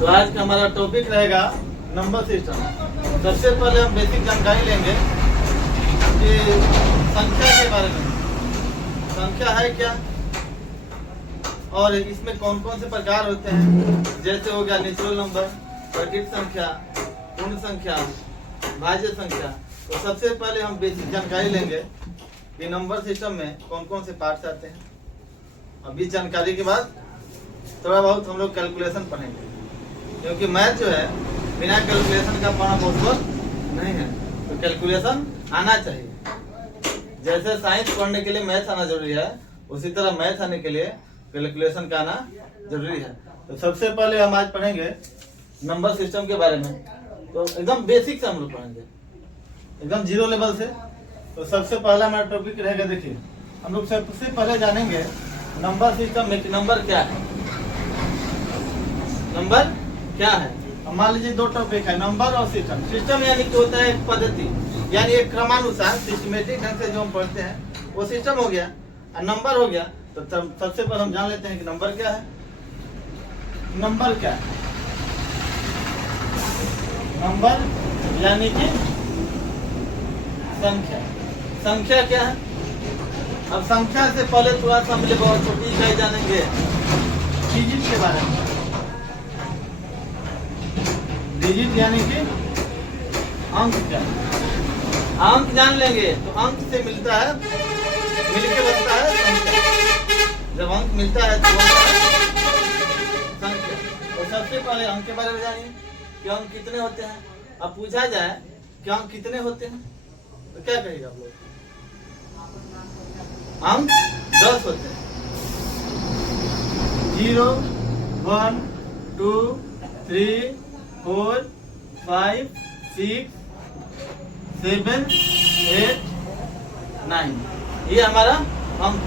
तो आज का हमारा टॉपिक रहेगा नंबर सिस्टम। सबसे पहले हम बेसिक जानकारी लेंगे कि संख्या के बारे में। संख्या है क्या और इसमें कौन कौन से प्रकार होते हैं, जैसे हो गया नेचुरल नंबर, प्रकृत संख्या, पूर्ण संख्या, भाज्य संख्या। तो सबसे पहले हम बेसिक जानकारी लेंगे कि नंबर सिस्टम में कौन कौन से पार्ट्स आते हैं। अब इस जानकारी के बाद थोड़ा बहुत हम लोग कैलकुलेशन पढ़ेंगे, क्योंकि मैथ जो है बिना कैलकुलेशन का पढ़ना पॉसिबल नहीं है। तो कैलकुलेशन आना चाहिए। जैसे साइंस पढ़ने के लिए मैथ आना जरूरी है, उसी तरह मैथ आने के लिए कैलकुलेशन का आना जरूरी है। तो सबसे पहले हम आज पढ़ेंगे नंबर सिस्टम के बारे में। तो एकदम बेसिक से हम लोग पढ़ेंगे, एकदम जीरो लेवल से। तो सबसे पहला हमारा टॉपिक रहेगा, देखिए हम लोग सबसे पहले जानेंगे नंबर सिस्टम में नंबर क्या है। नंबर क्या है? अब मान लीजिए दो टॉपिक है, नंबर और सिस्टम। सिस्टम यानी कि होता है एक पद्धति, यानी एक क्रमानुसार सिस्टमेटिक ढंग से जो हम पढ़ते हैं वो सिस्टम हो गया, और नंबर हो गया। तो सबसे पहले हम जान लेते हैं कि नंबर क्या है। नंबर क्या है? नंबर यानी कि संख्या। संख्या क्या है? अब संख्या से पहले थोड़ा सा हम लोग बहुत छोटी इकाई जानेंगे, डिजिट के बारे में। डिजिट यानी कि अंक क्या है? अंक जान लेंगे तो अंक से मिलता है, मिलके बनता है संख्या। जब अंक मिलता है तो बनता है संख्या। और सबसे पहले अंक के बारे में जानिए कि अंक कितने होते हैं। अब पूछा जाए कि अंक कितने होते हैं तो क्या कहेगा आप लोग? अंक 10 होते हैं। 0, 1, 2, 3, 4, 5, 6, 7, 8, 9। ये हमारा अंक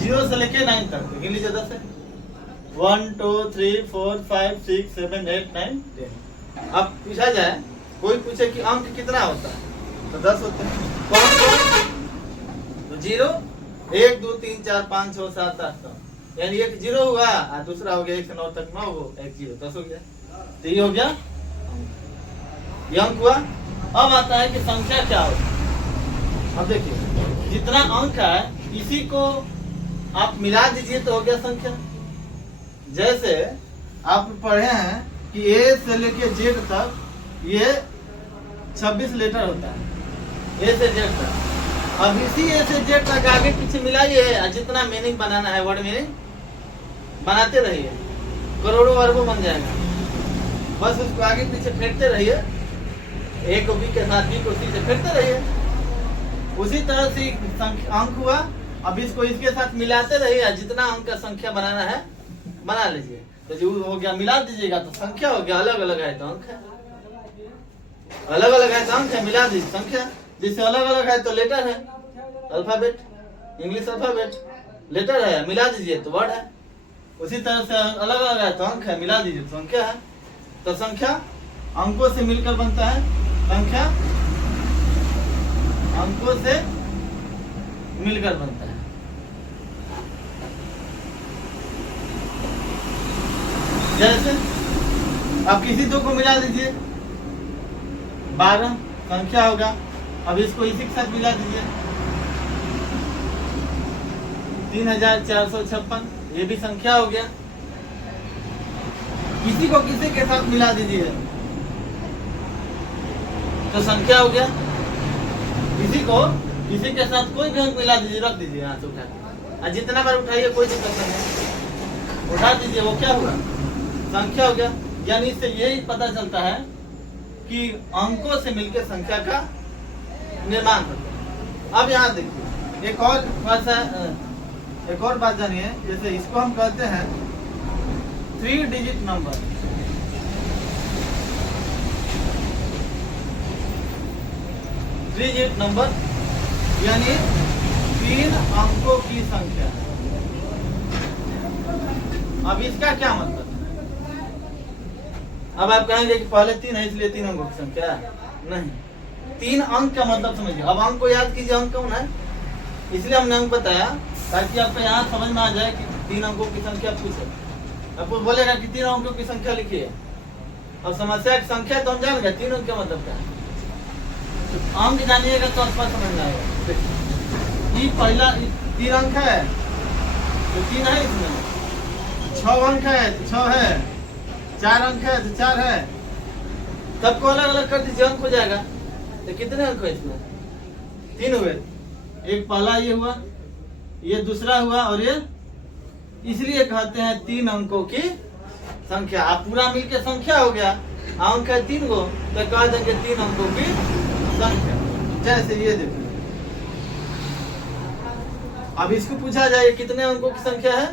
0 से लेके 9 तक। गिन लीजिए 10 है। 1, 2, 3, 4, 5, 6, 7, 8, 9, 10। अब पूछा जाए, कोई पूछे कि अंक कितना होता है तो 10 होते हैं। कौन कौन? तो 0, 1, 2, 3, 4, 5, 6, 7, 8, 9। यानी एक 0 हुआ और दूसरा हो गया 1 से 9 तक 9 हो, एक 0, 10 हो गया। तो ये हो गया ये अंक हुआ। अब आता है कि संख्या क्या होती है। अब देखिए जितना अंक है इसी को आप मिला दीजिए तो हो गया संख्या। जैसे आप पढ़े हैं कि ए से लेके जेड तक ये 26 लेटर होता है, ए से जेड तक। अब इसी ए से जेड तक आगे पीछे मिलाइए, जितना मीनिंग बनाना है वर्ड मीनिंग बनाते रहिए, करोड़ों अरबों बन जाएगा। बस उसको आगे पीछे फेंकते रहिए, ए को बी के साथ बी को सी से फेंकते रहिए। उसी तरह से अंक हुआ। अब इसको इसके साथ मिलाते रहिए, जितना अंक का संख्या बनाना है बना लीजिए। तो जो हो गया मिला दीजिएगा तो संख्या हो गया। अलग अलग है तो अंक है, अलग अलग है तो अंक है, मिला दीजिए संख्या। जिससे अलग अलग है तो लेटर है, अल्फाबेट, इंग्लिश अल्फाबेट। लेटर है मिला दीजिए तो वर्ड है। उसी तरह से अलग अलग है तो अंक है, मिला दीजिए तो संख्या है। तो संख्या अंकों से मिलकर बनता है, संख्या अंकों से मिलकर बनता है। जैसे अब किसी दो को मिला दीजिए 12 संख्या होगा। अब इसको इसी के साथ मिला दीजिए 3456, ये भी संख्या हो गया। किसी को किसी के साथ मिला दीजिए तो संख्या हो गया। किसी को किसी के साथ कोई भी अंक मिला दीजिए, रख दीजिए हाथ उठा, और जितना बार उठाइए कोई दिक्कत नहीं है, उठा दीजिए, वो क्या हुआ? संख्या हो गया। यानी इससे यही पता चलता है कि अंकों से मिलकर संख्या का निर्माण करते हैं। अब यहाँ देखिए एक और बात जानिए। जैसे इसको हम कहते हैं 3 डिजिट नंबर। 3 डिजिट नंबर यानी 3 अंकों की संख्या। अब इसका क्या मतलब है? अब आप कहेंगे कि पहले 3 है इसलिए 3 अंकों की संख्या नहीं। 3 अंक का मतलब समझिए। अब अंक को याद कीजिए, अंक कौन है, इसलिए हमने अंक बताया ताकि आपको यहाँ समझ में आ जाए कि 3 अंकों की संख्या पूछे। आपको बोलेगा कि 3 अंकों की संख्या लिखिए। अब समस्या की संख्या तो हम जान गए, 3 अंक का मतलब क्या है। तो अंक जानिएगा तो स्पष्ट समझ में आएगा। ये पहला 3 अंक है तो 3 है, इसमें 6 अंक है तो 6 है, 4 अंक है तो 4 है। सबको अलग अलग कर दीजिए, अंक हो जाएगा। तो कितने अंक है इसमें? 3 हुए। एक पहला ये हुआ, ये दूसरा हुआ, और ये इसलिए कहते हैं 3 अंकों की संख्या। आप पूरा मिलके संख्या हो गया, अंक है 3 गो, तो कह देंगे 3 अंकों की संख्या। जैसे ये देखिए, अब इसको पूछा जाए कितने अंकों की संख्या है?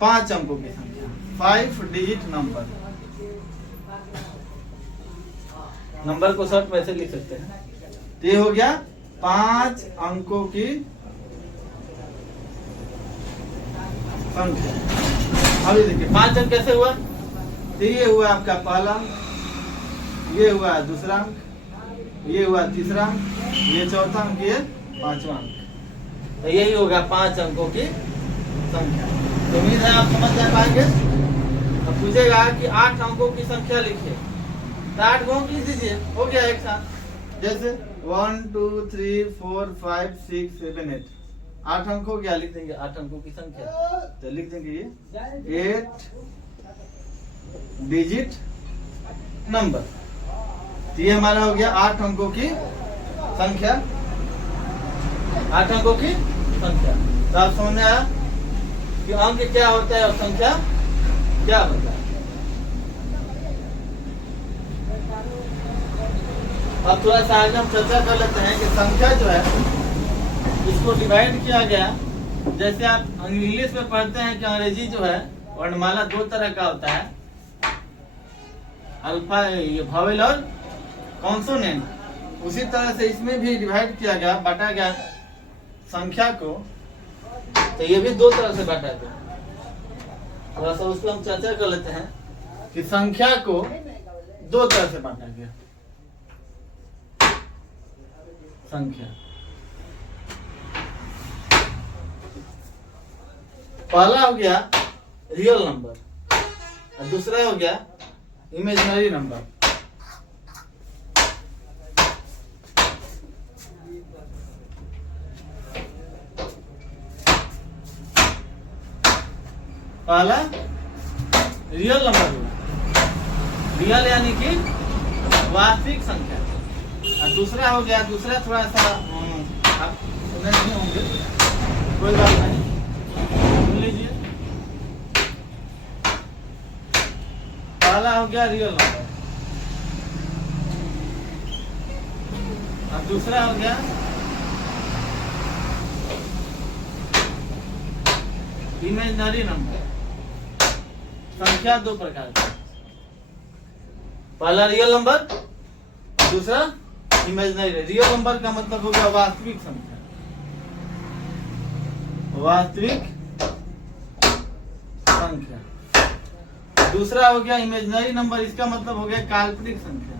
5 अंकों की संख्या, 5 डिजिट नंबर। नंबर को शॉर्ट में ऐसे लिख सकते हैं। तो ये हो गया 5 अंकों की संख्या। अभी देखिए 5 अंक कैसे हुआ? तो ये हुआ आपका पहला अंक, ये हुआ दूसरा अंक, ये हुआ तीसरा अंक, ये चौथा अंक, ये 5वां अंक। तो यही होगा 5 अंकों की संख्या। तो उम्मीद है आप समझ जा पाएंगे। अब पूछेगा कि 8 अंकों की संख्या लिखिए, तो 8 को अंक लिख दीजिए, हो गया एक साथ। जैसे 1 2 3 4 5 6 7 8, 8 अंक हो गया, लिख देंगे 8 अंकों की संख्या। तो लिख देंगे ये 8 डिजिट नंबर। तो ये हमारा हो गया 8 अंकों की संख्या, 8 अंकों की संख्या। तो आप समझ में आया कि अंक क्या होता है और संख्या क्या होता है। अब थोड़ा सा आगे हम चर्चा कर लेते हैं कि संख्या जो है इसको डिवाइड किया गया। जैसे आप इंग्लिश में पढ़ते हैं कि अंग्रेजी जो है वर्णमाला 2 तरह का होता है, अल्फा, ये वॉवेल और कॉन्सोनेंट। उसी तरह से इसमें भी डिवाइड किया गया, बांटा गया संख्या को। तो ये भी 2 तरह से बांटा गया। थोड़ा सा उसको हम चर्चा कर लेते हैं कि संख्या को 2 तरह से बांटा गया। संख्या पहला हो गया रियल नंबर और दूसरा हो गया इमेजिनरी नंबर। पहला रियल नंबर हुआ, रियल यानी कि वास्तविक संख्या। और दूसरा हो गया, दूसरा थोड़ा सा आप सुने नहीं होंगे, कोई बात नहीं, सुन लीजिए। पहला हो गया रियल नंबर और दूसरा हो गया इमेजिनरी नंबर। संख्या 2 प्रकार की, पहला रियल नंबर, दूसरा इमेजिनरी। रियल नंबर का मतलब हो गया वास्तविक संख्या, वास्तविक संख्या। दूसरा हो गया इमेजिनरी नंबर, इसका मतलब हो गया काल्पनिक संख्या।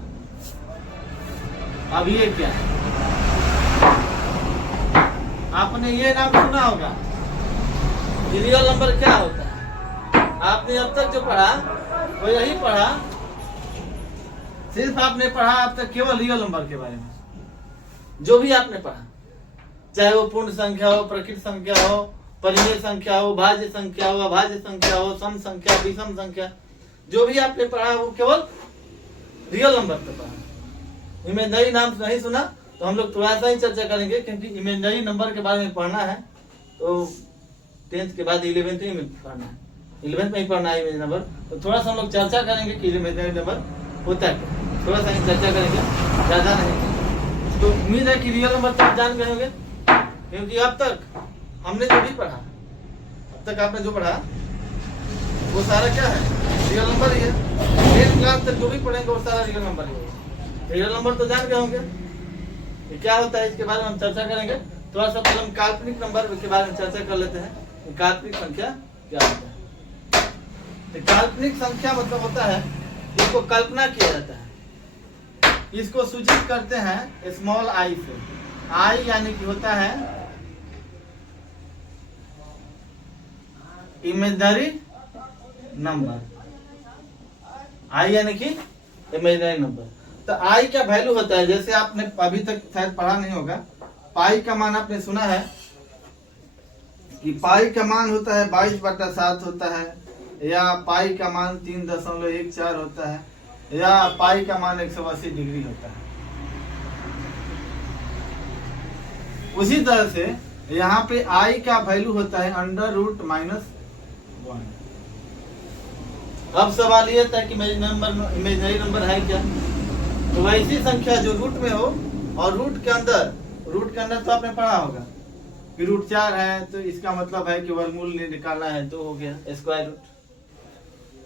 अब ये क्या है? आपने ये नाम सुना होगा, रियल नंबर क्या होता है। आपने अब तक जो पढ़ा वो यही पढ़ा, सिर्फ आपने पढ़ा अब तक केवल रियल नंबर के बारे में। जो भी आपने पढ़ा, चाहे वो पूर्ण संख्या हो, प्रकृत संख्या हो, परिमेय संख्या हो, भाज्य संख्या हो, अभाज्य संख्या हो, सम संख्या, विषम संख्या, जो भी आपने पढ़ा वो केवल रियल नंबर पे पढ़ा। इमेजिनरी नाम नहीं सुना तो हम लोग थोड़ा सा ही चर्चा करेंगे, क्योंकि इमेजिनरी नंबर के बारे में पढ़ना है तो 10th के बाद 11th में पढ़ना है, 11th में ही पढ़ना है इमेजिनरी नंबर। तो थोड़ा सा हम लोग चर्चा करेंगे कि इमेजिनरी नंबर होता है, थोड़ा सा ही चर्चा करेंगे, ज्यादा नहीं। तो उम्मीद है कि रियल नंबर तो आप जान गए होंगे, क्योंकि अब तक हमने जो भी पढ़ा, अब तक आपने जो पढ़ा वो सारा क्या है, रियल नंबर ही है। 10th क्लास तक जो भी पढ़ेंगे वो सारा रियल नंबर ही है। रियल नंबर तो जान गए होंगे, ये क्या होता है इसके बारे में हम चर्चा करेंगे। थोड़ा सा पहले हम काल्पनिक नंबर के बारे में चर्चा कर लेते हैं। काल्पनिक संख्या क्या होता है? तो काल्पनिक संख्या मतलब होता है इसको कल्पना किया जाता है, इसको सूचित करते हैं स्मॉल आई से। आई यानी कि होता है इमेजिनरी नंबर, आई यानी कि इमेजिनरी नंबर। तो आई का वैल्यू होता है, जैसे आपने अभी तक शायद पढ़ा नहीं होगा, पाई का मान आपने सुना है कि पाई का मान होता है 22/7 होता है, या पाई का मान 3.14 होता है, या पाई का मान 180 डिग्री होता है। उसी तरह से यहाँ पे आई का वैल्यू होता है √-1। अब सवाल ये था कि इमेजिनरी नंबर है क्या? तो वैसी संख्या जो रूट में हो और रूट के अंदर तो आपने पढ़ा होगा कि √4 है, तो इसका मतलब है कि वर्गमूल निकालना है, तो हो गया स्क्वायर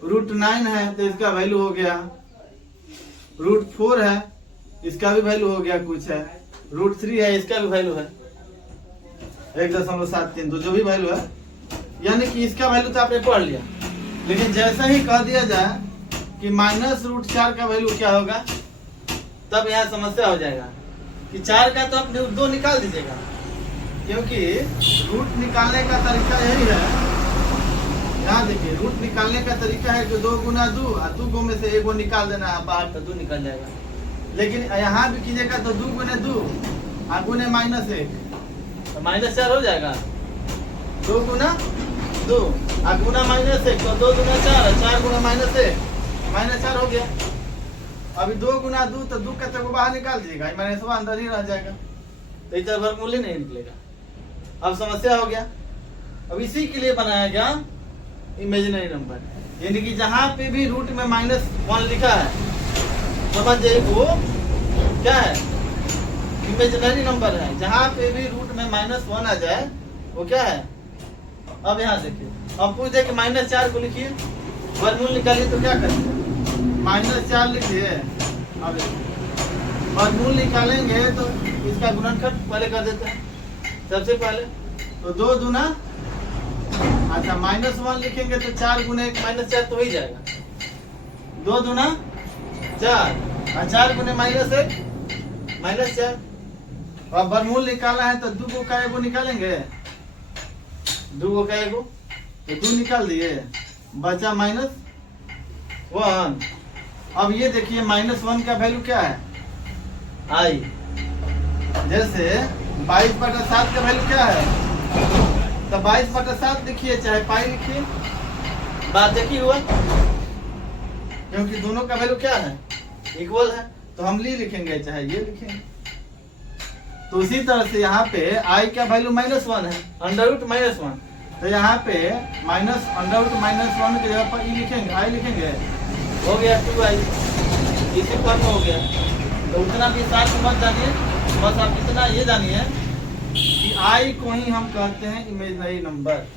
रूट। √9 है तो इसका वैल्यू हो गया, √4 है इसका भी वैल्यू हो गया कुछ है, √3 है इसका भी वैल्यू है 1.73, तो जो भी वैल्यू है, यानी कि इसका वैल्यू तो आपने पढ़ लिया। लेकिन जैसा ही कह दिया जाए कि -√4 का वैल्यू क्या होगा, तब यहाँ समस्या हो जाएगा कि 4 का तो आप 2 निकाल दीजिएगा, क्योंकि रूट निकालने का तरीका यही है। यहाँ देखिए, रूट निकालने का तरीका है कि 2 गुना 2 और 2 में से 1 निकाल देना है बाहर, तो 2 निकल जाएगा। लेकिन यहाँ भी कीजिएगा तो 2 गुने 2 और गुने -1 तो -4 हो जाएगा। 2 गुना 2 और गुना -1 तो 2 गुना 4, 4 गुना -1 -4 हो गया। अभी 2 गुना 2 तो 2 का तो बाहर निकाल दीजिएगा, -1 अंदर ही रह जाएगा, तो इधर वर्गमूल नहीं निकलेगा। अब समस्या हो गया। अब इसी के लिए बनाया गया इमेजिनरी नंबर, यानी कि जहाँ पे भी रूट में -1 लिखा है, समझ जाइए वो क्या है, इमेजिनरी नंबर है। जहाँ पे भी रूट में -1 आ जाए वो क्या है। अब यहाँ देखिए, अब पूछे कि -4 को लिखिए, वर्गमूल निकालिए, तो क्या करेंगे, -4 लिखिए। अब वर्गमूल निकालेंगे तो इसका गुणनखंड पहले कर देते हैं सबसे पहले, तो 2 दूना, अच्छा -1 लिखेंगे तो 4 गुने 1 -4 तो हो ही जाएगा, 2 दूना 4 और 4 गुने -1 -4। अब वर्गमूल निकालना है तो 2 का 1 निकालेंगे, 2 का 1 तो 2 निकाल दिए, बचा -1। अब ये देखिए -1 का वैल्यू क्या है, आई। जैसे 22/7 का वैल्यू क्या है, तो 22/7 लिखिए चाहे पाई लिखिए, बात देखिए हुआ, क्योंकि दोनों का वैल्यू क्या है, इक्वल है, तो हम लिखेंगे चाहे ये लिखेंगे। तो उसी तरह से यहाँ पे आई का वैल्यू -1 है, √-1, तो यहाँ पे -√-1 की जगह पर ई लिखेंगे, आई लिखेंगे, हो गया 2i, इसी फॉर्म में हो गया। तो उतना भी साथ मत जानिए, बस आप इतना ये जानिए कि आई को ही हम कहते हैं इमेजिनरी नंबर,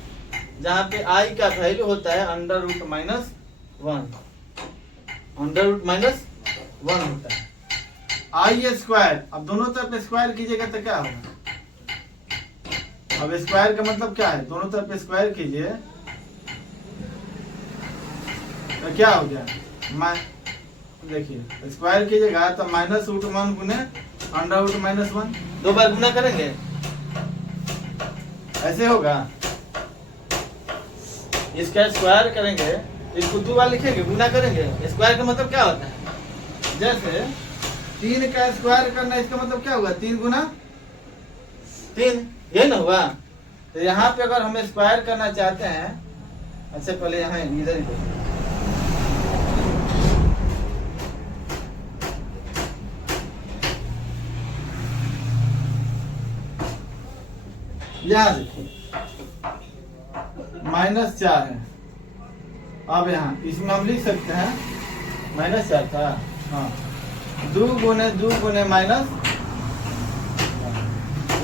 जहाँ पे आई का वैल्यू होता है √-1, √-1 होता है i²। अब दोनों तरफ स्क्वायर कीजिएगा तो क्या होगा, अब स्क्वायर का मतलब क्या है, दोनों तरफ स्क्वायर कीजिए तो क्या हो गया, देखिए स्क्वायर कीजिएगा तो -√1 गुने √-1, 2 बार गुना करेंगे ऐसे होगा। इसका स्क्वायर करेंगे, इसको 2 बार लिखेंगे, गुना करेंगे। स्क्वायर का मतलब क्या होता है, जैसे 3 का स्क्वायर करना, इसका मतलब क्या हुआ, 3 गुना 3, ये ना हुआ। तो यहाँ पे अगर हम स्क्वायर करना चाहते हैं, अच्छा पहले यहाँ इधर ही यहाँ देखिए -4 है। अब यहाँ इसमें हम लिख सकते हैं -4 था, हाँ, 2 गुने -,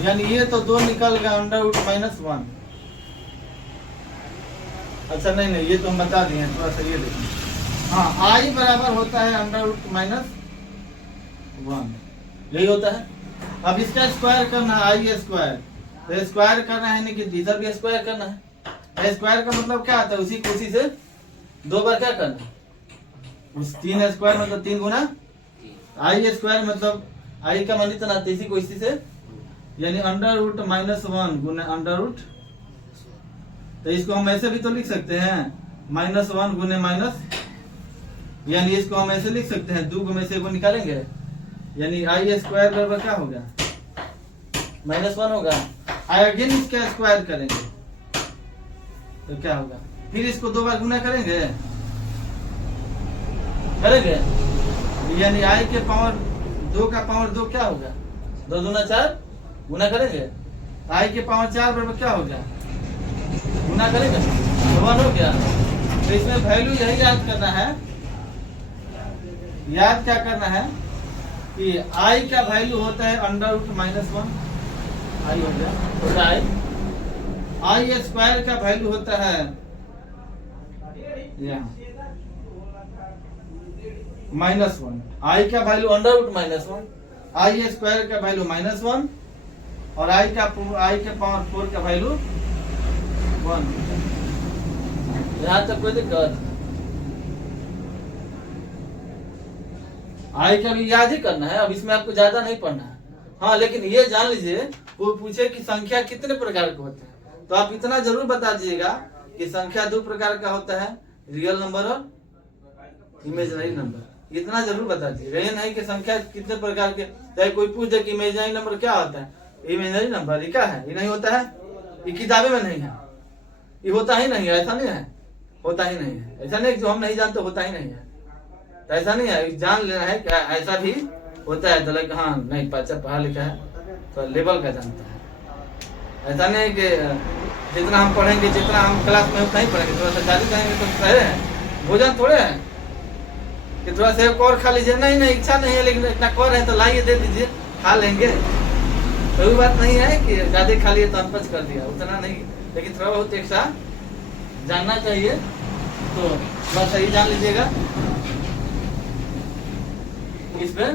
यानी ये तो 2 निकल गया √-1। अच्छा नहीं, ये तो हम बता दिए, थोड़ा सा ये देखिए, हाँ, आई बराबर होता है √-1, यही होता है। अब इसका स्क्वायर करना है, i², तो स्क्वायर करना है, नहीं कि इधर भी स्क्वायर करना है। स्क्वायर का मतलब क्या आता है, उसी से 2 बार क्या करना है, उस 3 स्क्वायर मतलब 3 गुना i² मतलब आई का मान इतना, इसी को इसी से, यानी √-1 गुना √, तो इसको हम ऐसे भी तो लिख सकते हैं -1 गुने माइनस, यानी इसको हम ऐसे लिख सकते हैं, 2 में से को निकालेंगे, यानी आई स्क्वायर बराबर क्या होगा, -1 होगा। अगेन इसका स्क्वायर करेंगे तो क्या होगा, फिर इसको 2 बार गुना करेंगे, यानी आई के पावर 2 का पावर 2 क्या होगा, 2 दूना 4 गुना करेंगे, आई के पावर 4 बराबर क्या होगा, गुना करेंगे तो 1 हो गया। तो इसमें वैल्यू यही याद करना है, याद क्या करना है कि आई का वैल्यू होता है √-1, आई हो गया, होता है आई स्क्वायर का वैल्यू होता है यहाँ -1, आई का वैल्यू √-1, आई स्क्वायर का वैल्यू -1 और आई के पावर 4 का वैल्यू 1। यहाँ तक कोई दिक्कत, आई का भी याद ही करना है, अब इसमें आपको ज्यादा नहीं पढ़ना है। हाँ, लेकिन ये जान लीजिए, वो पूछे कि संख्या कितने प्रकार के होते हैं, तो आप इतना जरूर बता दीजिएगा कि संख्या 2 प्रकार का होता है, रियल नंबर और इमेजिनरी नंबर, इतना जरूर बता दीजिएगा। ये नहीं कि संख्या कितने प्रकार के, चाहे कोई पूछ दे कि इमेजिनरी नंबर क्या होता है, इमेजिनरी नंबर ये क्या है, ये नहीं होता है, ये किताबें में नहीं है, ये होता ही नहीं है, ऐसा नहीं है, होता ही नहीं है, ऐसा नहीं जो हम नहीं जानते, होता ही नहीं है, तो ऐसा नहीं है, जान लेना है क्या ऐसा भी होता है, तो लाइक हाँ नहीं बच्चा पढ़ा लिखा है तो लेवल का जानता है। ऐसा नहीं कि जितना हम पढ़ेंगे, जितना हम क्लास में उतना ही पढ़ेंगे, थोड़ा सा जारी करेंगे तो सही है, भोजन थोड़े है कि थोड़ा सा और खा लीजिए, नहीं नहीं इच्छा नहीं है लेकिन इतना कर है तो लाइए दे दीजिए खा लेंगे, कोई बात नहीं है कि ज्यादा खा लिए तो अनपच कर दिया, उतना नहीं, लेकिन थोड़ा बहुत एक साथ जानना चाहिए, तो थोड़ा सही जान लीजिएगा इसमें,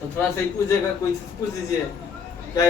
तो थोड़ा सा ही पूछेगा, कोई पूछ लीजिए क्या